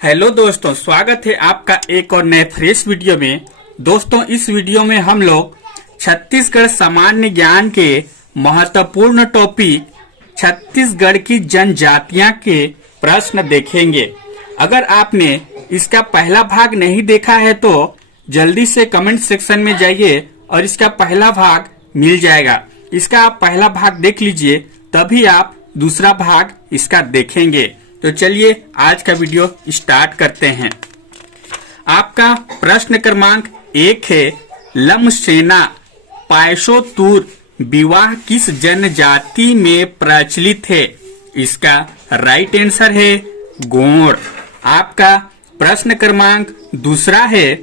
Hello दोस्तों, स्वागत है आपका एक और नए फ्रेश वीडियो में। दोस्तों, इस वीडियो में हम लोग छत्तीसगढ़ सामान्य ज्ञान के महत्वपूर्ण टॉपिक छत्तीसगढ़ की जनजातियां के प्रश्न देखेंगे। अगर आपने इसका पहला भाग नहीं देखा है तो जल्दी से कमेंट सेक्शन में जाइए और इसका पहला भाग मिल जाएगा। इसका आप पहला भाग देख लीजिए, तभी आप दूसरा भाग इसका देखेंगे। तो चलिए आज का वीडियो स्टार्ट करते हैं। आपका प्रश्न क्रमांक 1 है, लमसेना पायसोतूर विवाह किस जनजाति में प्रचलित है? इसका राइट आंसर है गोंड। आपका प्रश्न क्रमांक दूसरा है,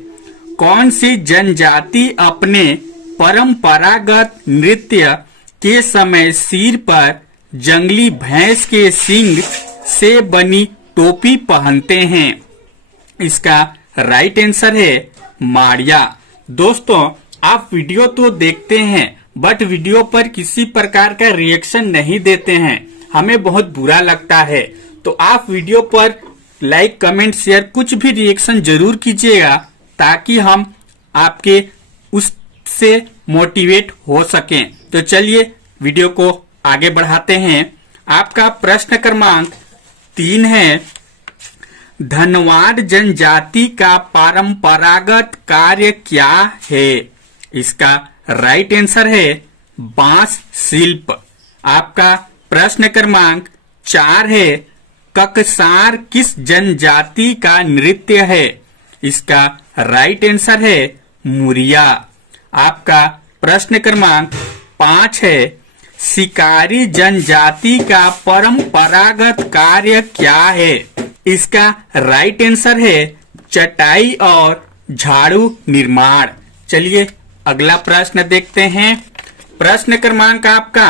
कौन सी जनजाति अपने परंपरागत नृत्य के समय सिर पर जंगली भैंस के सींग से बनी टोपी पहनते हैं? इसका राइट आंसर है माड़िया। दोस्तों, आप वीडियो तो देखते हैं बट वीडियो पर किसी प्रकार का रिएक्शन नहीं देते हैं, हमें बहुत बुरा लगता है। तो आप वीडियो पर लाइक कमेंट शेयर कुछ भी रिएक्शन जरूर कीजिएगा ताकि हम आपके उससे मोटिवेट हो सकें। तो चलिए वीडियो को आगे बढ़ाते हैं। आपका प्रश्न क्रमांक 3 है, धनवाड़ जनजाति का परंपरागत कार्य क्या है? इसका राइट आंसर है बांस शिल्प। आपका प्रश्न क्रमांक 4 है, ककसार किस जनजाति का नृत्य है? इसका राइट आंसर है मुरिया। आपका प्रश्न क्रमांक 5 है, शिकारी जनजाति का परंपरागत कार्य क्या है? इसका राइट आंसर है चटाई और झाड़ू निर्माण। चलिए अगला प्रश्न देखते हैं। प्रश्न क्रमांक आपका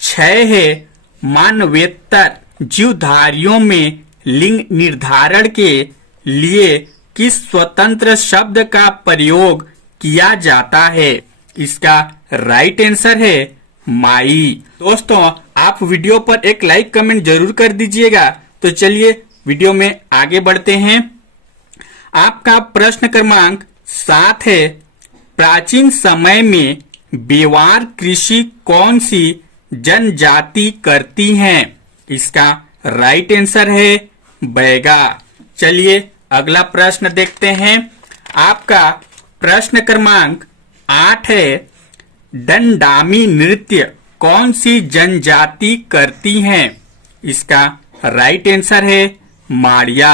6 है, मानवेतर जीवधारियों में लिंग निर्धारण के लिए किस स्वतंत्र शब्द का प्रयोग किया जाता है? इसका राइट आंसर है माई। दोस्तों, आप वीडियो पर एक लाइक कमेंट जरूर कर दीजिएगा। तो चलिए वीडियो में आगे बढ़ते हैं। आपका प्रश्न क्रमांक 7 है, प्राचीन समय में बेवार कृषि कौन सी जनजाति करती हैं? इसका राइट आंसर है बैगा। चलिए अगला प्रश्न देखते हैं। आपका प्रश्न क्रमांक 8 है, दंडामी नृत्य कौन सी जनजाति करती हैं? इसका राइट आंसर है माड़िया।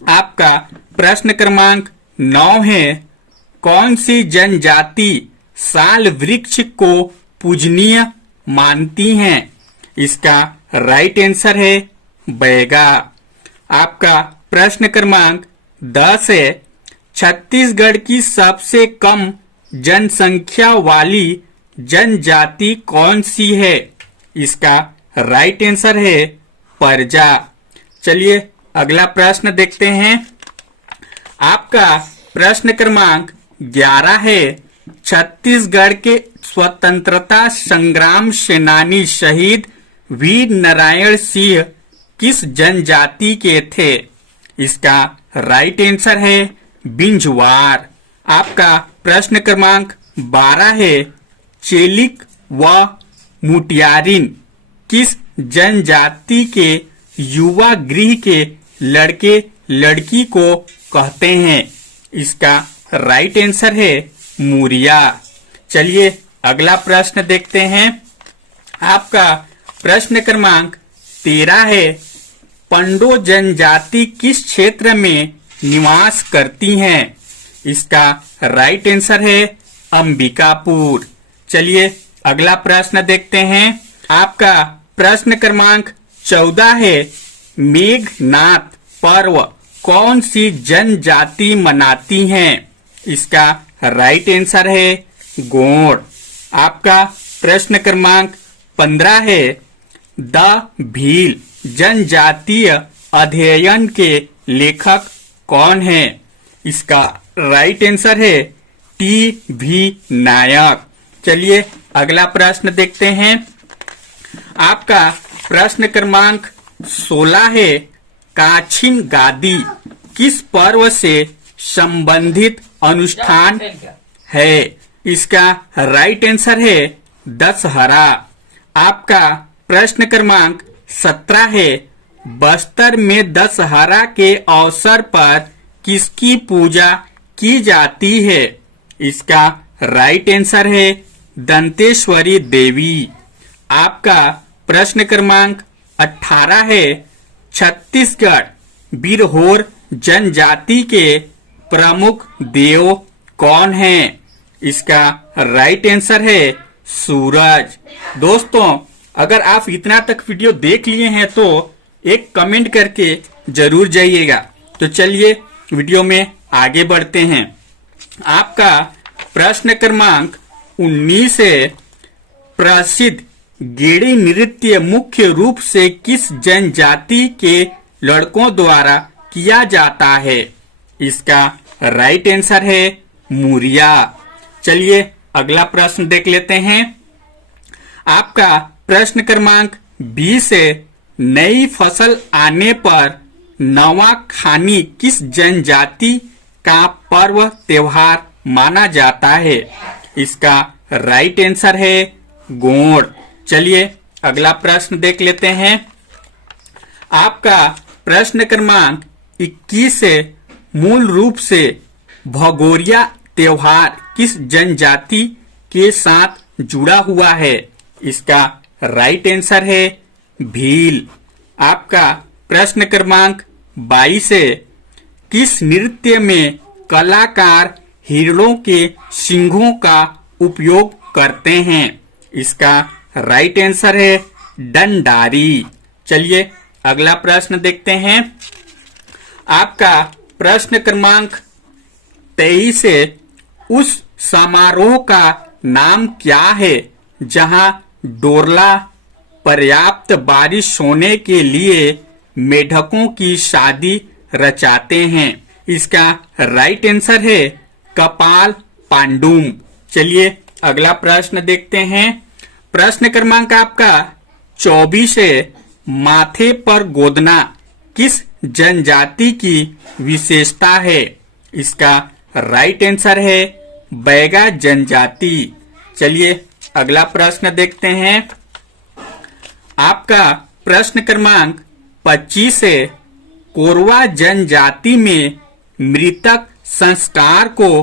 आपका प्रश्न क्रमांक 9 है, कौन सी जनजाति साल वृक्ष को पूजनीय मानती हैं? इसका राइट आंसर है बैगा। आपका प्रश्न क्रमांक 10 है, छत्तीसगढ़ की सबसे कम जनसंख्या वाली जनजाति कौन सी है? इसका राइट आंसर है परजा। चलिए अगला प्रश्न देखते हैं। आपका प्रश्न क्रमांक 11 है, छत्तीसगढ़ के स्वतंत्रता संग्राम सेनानी शहीद वीर नारायण सिंह किस जनजाति के थे? इसका राइट आंसर है बिंझवार। आपका प्रश्न क्रमांक 12 है, चेलिक व मुटियारिन किस जनजाति के युवा गृह के लड़के लड़की को कहते हैं? इसका राइट आंसर है मुरिया। चलिए अगला प्रश्न देखते हैं। आपका प्रश्न क्रमांक 13 है, पंडो जनजाति किस क्षेत्र में निवास करती हैं? इसका राइट आंसर है अंबिकापुर। चलिए अगला प्रश्न देखते हैं। आपका प्रश्न क्रमांक 14 है, मेघनाथ पर्व कौन सी जनजाति मनाती हैं? इसका राइट आंसर है गोंड। आपका प्रश्न क्रमांक 15 है, द भील जनजातीय अध्ययन के लेखक कौन है? इसका राइट आंसर है टी.भी. नायक। चलिए अगला प्रश्न देखते हैं। आपका प्रश्न क्रमांक 16 है, काछिन गादी किस पर्व से संबंधित अनुष्ठान है? इसका राइट आंसर है दशहरा। आपका प्रश्न क्रमांक 17 है, बस्तर में दशहरा के अवसर पर किसकी पूजा की जाती है? इसका राइट आंसर है दंतेश्वरी देवी। आपका प्रश्न क्रमांक 18 है, छत्तीसगढ़ बिरहोर जनजाति के प्रमुख देव कौन हैं? इसका राइट आंसर है सूरज। दोस्तों, अगर आप इतना तक वीडियो देख लिए हैं तो एक कमेंट करके जरूर जाइएगा। तो चलिए वीडियो में आगे बढ़ते हैं। आपका प्रश्न क्रमांक 19 है, प्रसिद्ध गेड़ी नृत्य मुख्य रूप से किस जनजाति के लड़कों द्वारा किया जाता है? इसका राइट आंसर है मुरिया। चलिए अगला प्रश्न देख लेते हैं। आपका प्रश्न क्रमांक 20 है, नई फसल आने पर नवाखानी किस जनजाति का पर्व त्योहार माना जाता है? इसका राइट आंसर है गोंड। चलिए अगला प्रश्न देख लेते हैं। आपका प्रश्न क्रमांक 21 है, मूल रूप से भगोरिया त्योहार किस जनजाति के साथ जुड़ा हुआ है? इसका राइट आंसर है भील। आपका प्रश्न क्रमांक 22 है, किस नृत्य में कलाकार हिरणों के सींगों का उपयोग करते हैं? इसका राइट आंसर है डंडारी। चलिए अगला प्रश्न देखते हैं। आपका प्रश्न क्रमांक 23 है, उस समारोह का नाम क्या है जहां डोरला पर्याप्त बारिश होने के लिए मेढकों की शादी रचाते हैं? इसका राइट आंसर है कपाल पांडुम। चलिए अगला प्रश्न देखते हैं। प्रश्न क्रमांक आपका 24 है, माथे पर गोदना किस जनजाति की विशेषता है? इसका राइट आंसर है बैगा जनजाति। चलिए अगला प्रश्न देखते हैं। आपका प्रश्न क्रमांक 25 है, कोरवा जनजाति में मृतक संस्कार को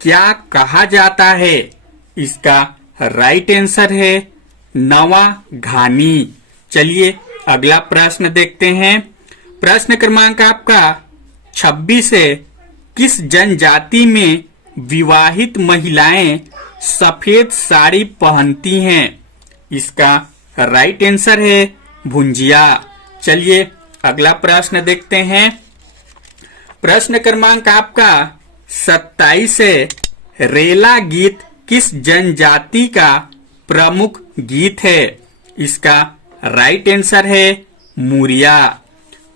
क्या कहा जाता है? इसका राइट आंसर है नवा घानी। चलिए अगला प्रश्न देखते हैं। प्रश्न क्रमांक आपका 26 है, किस जनजाति में विवाहित महिलाएं सफेद साड़ी पहनती हैं? इसका राइट आंसर है भुंजिया। चलिए अगला प्रश्न देखते हैं। प्रश्न क्रमांक आपका 27 है, रेला गीत किस जनजाति का प्रमुख गीत है? इसका राइट आंसर है मुरिया।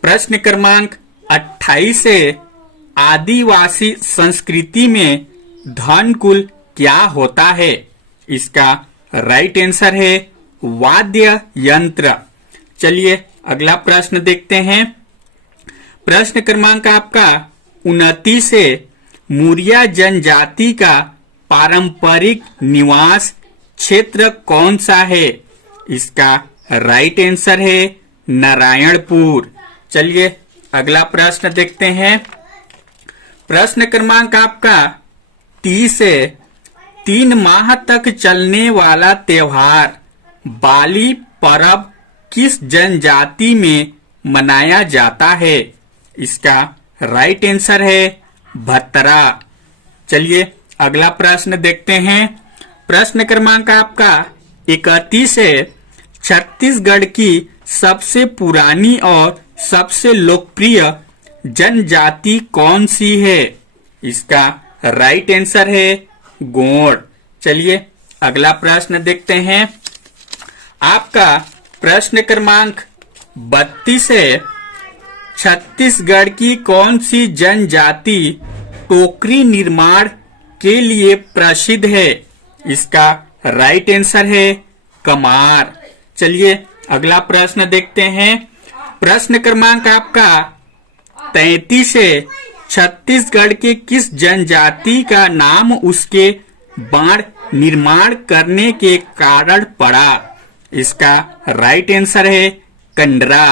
प्रश्न क्रमांक 28 है, आदिवासी संस्कृति में धन कुल क्या होता है? इसका राइट आंसर है वाद्य यंत्र। चलिए अगला प्रश्न देखते हैं। प्रश्न क्रमांक आपका 29 है, मुरिया जनजाति का पारंपरिक निवास क्षेत्र कौन सा है? इसका राइट आंसर है नारायणपुर। चलिए अगला प्रश्न देखते हैं। प्रश्न क्रमांक आपका 30 है, 3 माह तक चलने वाला त्योहार बाली पर्व किस जनजाति में मनाया जाता है? इसका राइट आंसर है भतरा। चलिए अगला प्रश्न देखते हैं। प्रश्न क्रमांक आपका 31 है, छत्तीसगढ़ की सबसे पुरानी और सबसे लोकप्रिय जनजाति कौन सी है? इसका राइट आंसर है गोंड। चलिए अगला प्रश्न देखते हैं। आपका प्रश्न क्रमांक 32 है, छत्तीसगढ़ की कौन सी जनजाति टोकरी निर्माण के लिए प्रसिद्ध है? इसका राइट आंसर है कमार। चलिए अगला प्रश्न देखते हैं। प्रश्न क्रमांक आपका 33 है छत्तीसगढ़ के किस जनजाति का नाम उसके बाण निर्माण करने के कारण पड़ा? इसका राइट आंसर है कंडरा।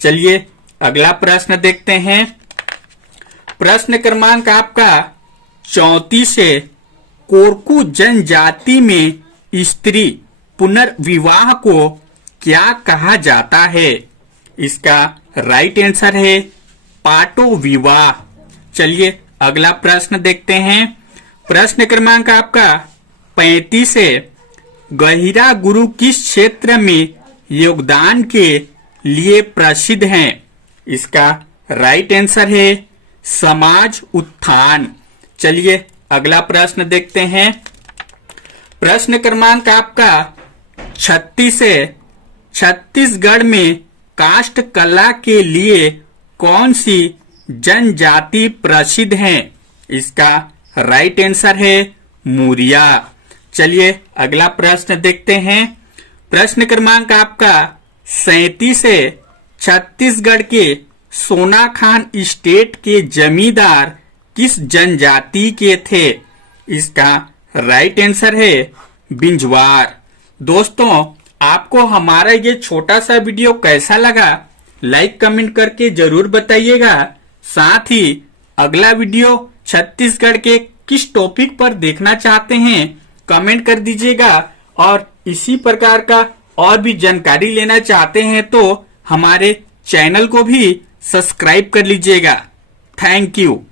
चलिए अगला प्रश्न देखते हैं। प्रश्न क्रमांक आपका 34 है कोरकू जनजाति में स्त्री पुनर्विवाह को क्या कहा जाता है? इसका राइट आंसर है पाटो विवाह। चलिए अगला प्रश्न देखते हैं। प्रश्न क्रमांक आपका 35 है गहिरा गुरु किस क्षेत्र में योगदान के लिए प्रसिद्ध हैं? इसका राइट आंसर है समाज उत्थान। चलिए अगला प्रश्न देखते हैं। प्रश्न क्रमांक आपका 36 है छत्तीसगढ़ में काष्ठ कला के लिए कौन सी जनजाति प्रसिद्ध है? इसका राइट आंसर है मुरिया। चलिए अगला प्रश्न देखते हैं। प्रश्न क्रमांक आपका 37 है छत्तीसगढ़ के सोनाखान स्टेट के जमींदार किस जनजाति के थे? इसका राइट आंसर है बिंजवार। दोस्तों आपको हमारा ये छोटा सा वीडियो कैसा लगा लाइक कमेंट करके जरूर बताइएगा। साथ ही अगला वीडियो छत्तीसगढ़ के किस टॉपिक पर देखना चाहते हैं कमेंट कर दीजिएगा। और इसी प्रकार का और भी जानकारी लेना चाहते हैं तो हमारे चैनल को भी सब्सक्राइब कर लीजिएगा। Thank you.